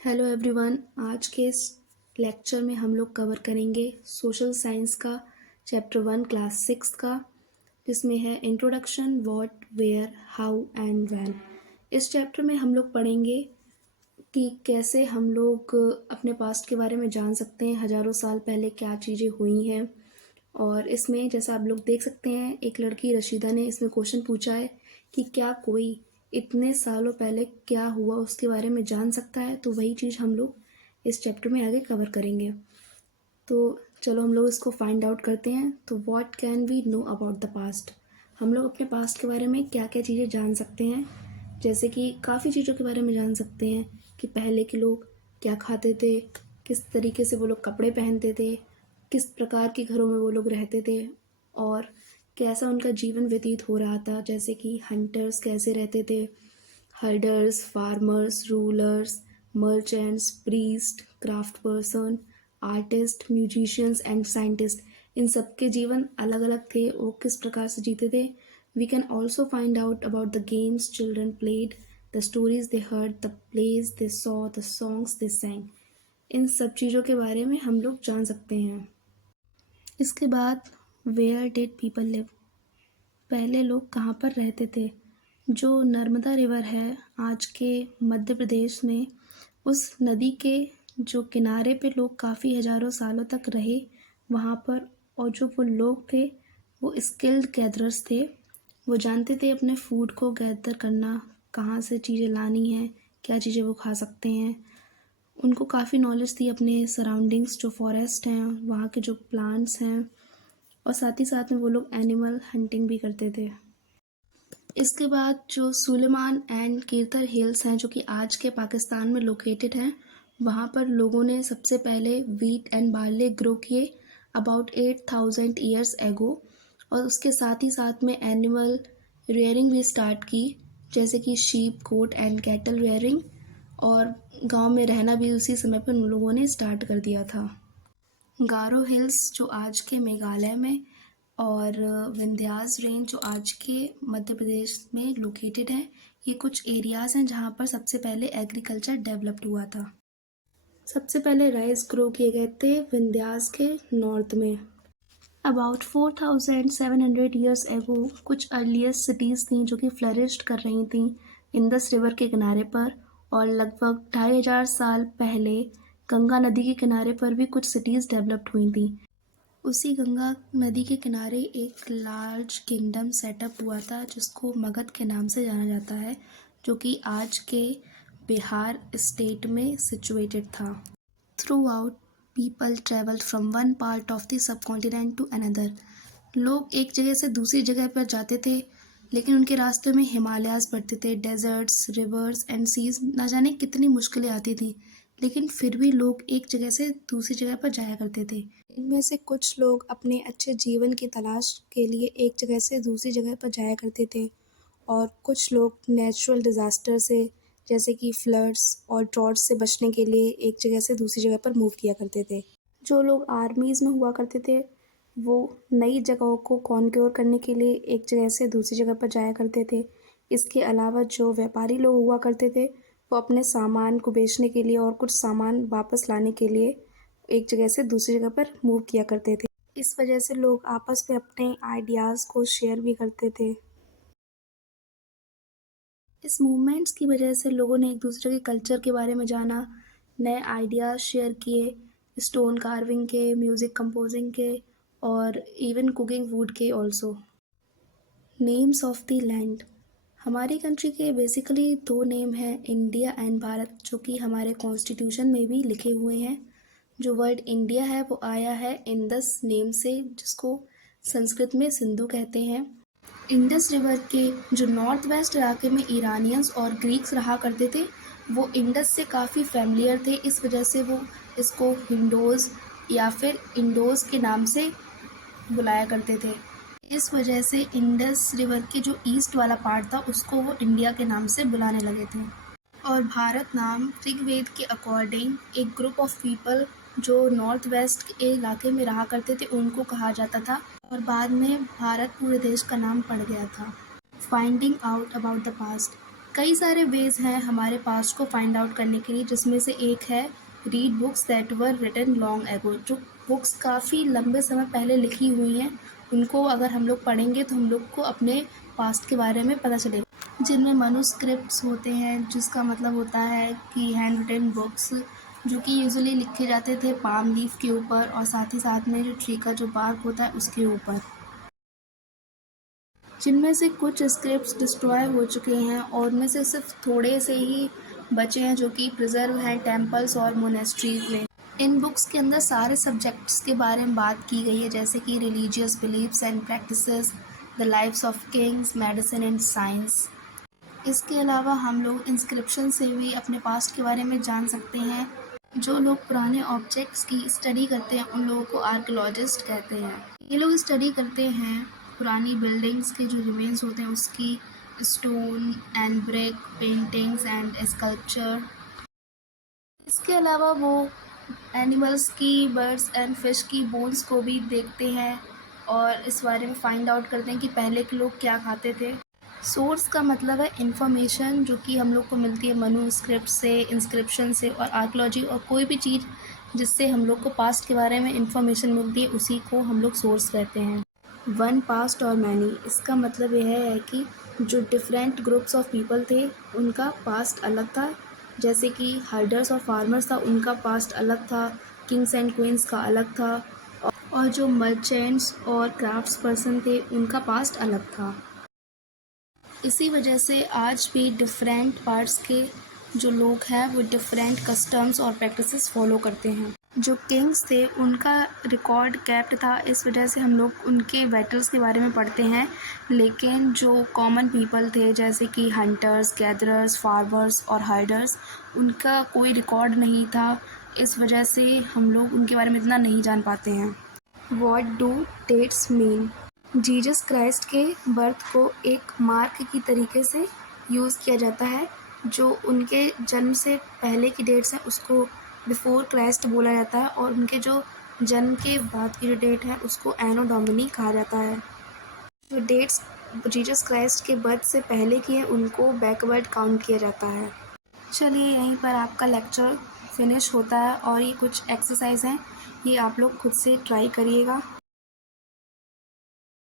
Hello everyone. आज के इस लेक्चर में हम लोग कवर करेंगे सोशल साइंस का चैप्टर 1 क्लास 6 का, जिसमें है introduction, what, where, how and when. इस चैप्टर में हम लोग पढ़ेंगे कि कैसे हम लोग अपने पास्ट के बारे में जान सकते हैं, हज़ारों साल पहले क्या चीज़ें हुई हैं। और इसमें जैसा आप लोग देख सकते हैं, एक लड़की रशीदा ने इसमें क्वेश्चन पूछा है कि क्या कोई इतने सालों पहले क्या हुआ उसके बारे में जान सकता है। तो वही चीज़ हम लोग इस चैप्टर में आगे कवर करेंगे। तो चलो हम लोग इसको फाइंड आउट करते हैं। तो what can we know about the past. हम लोग अपने पास्ट के बारे में क्या क्या चीज़ें जान सकते हैं, जैसे कि काफ़ी चीज़ों के बारे में जान सकते हैं कि पहले के लोग क्या खाते थे, किस तरीके से वो लोग कपड़े पहनते थे, किस प्रकार के घरों में वो लोग रहते थे और कैसा उनका जीवन व्यतीत हो रहा था। जैसे कि हंटर्स कैसे रहते थे, herders, farmers, rulers, merchants, priest, craft person, artist, musicians and scientist. इन सबके जीवन अलग अलग थे, वो किस प्रकार से जीते थे। We can also find out about the games children played, the stories they heard, the plays they saw, the songs they sang। इन सब चीज़ों के बारे में हम लोग जान सकते हैं। इसके बाद वेयर डिड पीपल लिव। पहले लोग कहाँ पर रहते थे। जो नर्मदा रिवर है आज के मध्य प्रदेश में, उस नदी के जो किनारे पे लोग काफ़ी हज़ारों सालों तक रहे वहाँ पर। और जो वो लोग थे वो स्किल्ड गैदरर्स थे। वो जानते थे अपने फूड को गैदर करना, कहाँ से चीज़ें लानी हैं, क्या चीज़ें वो खा सकते हैं। उनको काफ़ी नॉलेज थी अपने सराउंडिंग्स, जो फॉरेस्ट हैं, वहाँ के जो प्लांट्स हैं, और साथ ही साथ में वो लोग एनिमल हंटिंग भी करते थे। इसके बाद जो सुलेमान एंड कीर्थर हिल्स हैं, जो कि आज के पाकिस्तान में लोकेटेड हैं, वहाँ पर लोगों ने सबसे पहले वीट एंड बार्ले ग्रो किए अबाउट 8,000 ईयर्स एगो। और उसके साथ ही साथ में एनिमल रेयरिंग भी स्टार्ट की, जैसे कि sheep, goat and cattle rearing. और गांव में रहना भी उसी समय पर उन लोगों ने स्टार्ट कर दिया था। गारो हिल्स जो आज के मेघालय में, और विंध्यास रेंज जो आज के मध्य प्रदेश में लोकेटेड है, ये कुछ एरियाज़ हैं जहाँ पर सबसे पहले एग्रीकल्चर डेवलप्ड हुआ था। सबसे पहले राइस ग्रो किए गए थे विंध्यास के नॉर्थ में। अबाउट 4,700 ईयर्स एगो कुछ अर्लीस्ट सिटीज़ थी जो कि फ्लरिश्ड कर रही थी इंडस रिवर के किनारे पर। और लगभग 2,500 साल पहले गंगा नदी के किनारे पर भी कुछ सिटीज़ डेवलप्ड हुई थी। उसी गंगा नदी के किनारे एक लार्ज किंगडम सेटअप हुआ था जिसको मगध के नाम से जाना जाता है, जो कि आज के बिहार स्टेट में सिचुएटेड था। Throughout people travelled from one part of the subcontinent to another. लोग एक जगह से दूसरी जगह पर जाते थे, लेकिन उनके रास्ते में हिमालयाज़ पड़ते थे, डेजर्ट्स, रिवर्स एंड सीज, ना जाने कितनी मुश्किलें आती थी, लेकिन फिर भी लोग एक जगह से दूसरी जगह पर जाया करते थे। इनमें से कुछ लोग अपने अच्छे जीवन की तलाश के लिए एक जगह से दूसरी जगह पर जाया करते थे, और कुछ लोग नेचुरल डिज़ास्टर से, जैसे कि फ्लड्स और ड्रॉट्स से बचने के लिए एक जगह से दूसरी जगह पर मूव किया करते थे। जो लोग आर्मीज़ में हुआ करते थे वो नई जगहों को कॉन्क्योर करने के लिए एक जगह से दूसरी जगह पर जाया करते थे। इसके अलावा जो व्यापारी लोग हुआ करते थे वो अपने सामान को बेचने के लिए और कुछ सामान वापस लाने के लिए एक जगह से दूसरी जगह पर मूव किया करते थे। इस वजह से लोग आपस में अपने आइडियाज़ को शेयर भी करते थे। इस मूवमेंट्स की वजह से लोगों ने एक दूसरे के कल्चर के बारे में जाना, नए आइडियाज़ शेयर किए, स्टोन कार्विंग के, म्यूज़िक कंपोजिंग के, और इवन कुकिंग फूड के also. Names of the land. हमारी कंट्री के बेसिकली दो नेम हैं, इंडिया एंड भारत, जो कि हमारे कॉन्स्टिट्यूशन में भी लिखे हुए हैं। जो वर्ड इंडिया है वो आया है इंडस नेम से, जिसको संस्कृत में सिंधु कहते हैं। इंडस रिवर के जो नॉर्थ वेस्ट इलाके में ईरानियंस और ग्रीक्स रहा करते थे, वो इंडस से काफ़ी फेमिलियर थे, इस वजह से वो इसको हिंडोज़ या फिर इंडोज़ के नाम से बुलाया करते थे। इस वजह से इंडस रिवर के जो ईस्ट वाला पार्ट था उसको वो इंडिया के नाम से बुलाने लगे थे। और भारत नाम ऋग्वेद के अकॉर्डिंग एक ग्रुप ऑफ पीपल जो नॉर्थ वेस्ट के इलाके में रहा करते थे उनको कहा जाता था, और बाद में भारत पूरे देश का नाम पड़ गया था। Finding out about the past. कई सारे वेज हैं हमारे पास्ट को फाइंड आउट करने के लिए, जिसमें से एक है read books that were written long ago. जो बुक्स काफ़ी लंबे समय पहले लिखी हुई हैं, उनको अगर हम लोग पढ़ेंगे तो हम लोग को अपने पास्ट के बारे में पता चलेगा। जिनमें मनुस्क्रिप्ट्स होते हैं, जिसका मतलब होता है कि हैंड रिटन बुक्स, जो कि यूजुअली लिखे जाते थे पाम लीफ के ऊपर और साथ ही साथ में जो ट्री का जो बार्क होता है उसके ऊपर। जिनमें से कुछ स्क्रिप्ट्स डिस्ट्रॉय हो चुके हैं और उनमें से सिर्फ थोड़े से ही बचे हैं जो कि प्रिजर्व हैं टेम्पल्स और मोनेस्ट्रीज में। इन बुक्स के अंदर सारे सब्जेक्ट्स के बारे में बात की गई है, जैसे कि religious beliefs and practices, the lives of kings, medicine and science. इसके अलावा हम लोग इंस्क्रिप्शन से भी अपने पास्ट के बारे में जान सकते हैं। जो लोग पुराने ऑब्जेक्ट्स की स्टडी करते हैं उन लोगों को आर्कियोलॉजिस्ट कहते हैं। ये लोग स्टडी करते हैं पुरानी बिल्डिंग्स के जो रिमेन्स होते हैं उसकी, stone and brick, paintings and sculpture. इसके अलावा वो एनिमल्स की, बर्ड्स एंड फिश की बोन्स को भी देखते हैं और इस बारे में फाइंड आउट करते हैं कि पहले के लोग क्या खाते थे। सोर्स का मतलब है इन्फॉर्मेशन जो कि हम लोग को मिलती है मनुस्क्रिप्ट से, इंस्क्रिप्शन से और आर्कियोलॉजी, और कोई भी चीज़ जिससे हम लोग को पास्ट के बारे में इन्फॉर्मेशन मिलती है उसी को हम लोग सोर्स कहते हैं। वन पास्ट और मैनी, इसका मतलब यह है कि जो डिफरेंट ग्रुप्स ऑफ पीपल थे उनका पास्ट अलग था, जैसे कि हर्डर्स और फार्मर्स था उनका पास्ट अलग था, किंग्स एंड क्वींस का अलग था, और जो मर्चेंट्स और क्राफ्ट्स पर्सन थे उनका पास्ट अलग था। इसी वजह से आज भी डिफरेंट पार्ट्स के जो लोग हैं वो डिफरेंट कस्टम्स और प्रैक्टिसेस फॉलो करते हैं। जो किंग्स थे उनका रिकॉर्ड कैप्ट था, इस वजह से हम लोग उनके बैटल्स के बारे में पढ़ते हैं, लेकिन जो कॉमन पीपल थे जैसे कि हंटर्स, गैदरर्स, फार्मर्स और हर्डर्स, उनका कोई रिकॉर्ड नहीं था, इस वजह से हम लोग उनके बारे में इतना नहीं जान पाते हैं। What do dates mean? Jesus Christ के बर्थ को एक मार्क की तरीके से यूज़ किया जाता है। जो उनके जन्म से पहले की डेट्स हैं उसको बिफोर क्राइस्ट बोला जाता है, और उनके जो जन्म के बाद की जो डेट है उसको एनो डोमिनी कहा जाता है। जो डेट्स जीसस क्राइस्ट के बर्थ से पहले की हैं उनको बैकवर्ड काउंट किया जाता है। चलिए यहीं पर आपका लेक्चर फिनिश होता है, और ये कुछ एक्सरसाइज हैं, ये आप लोग खुद से ट्राई करिएगा।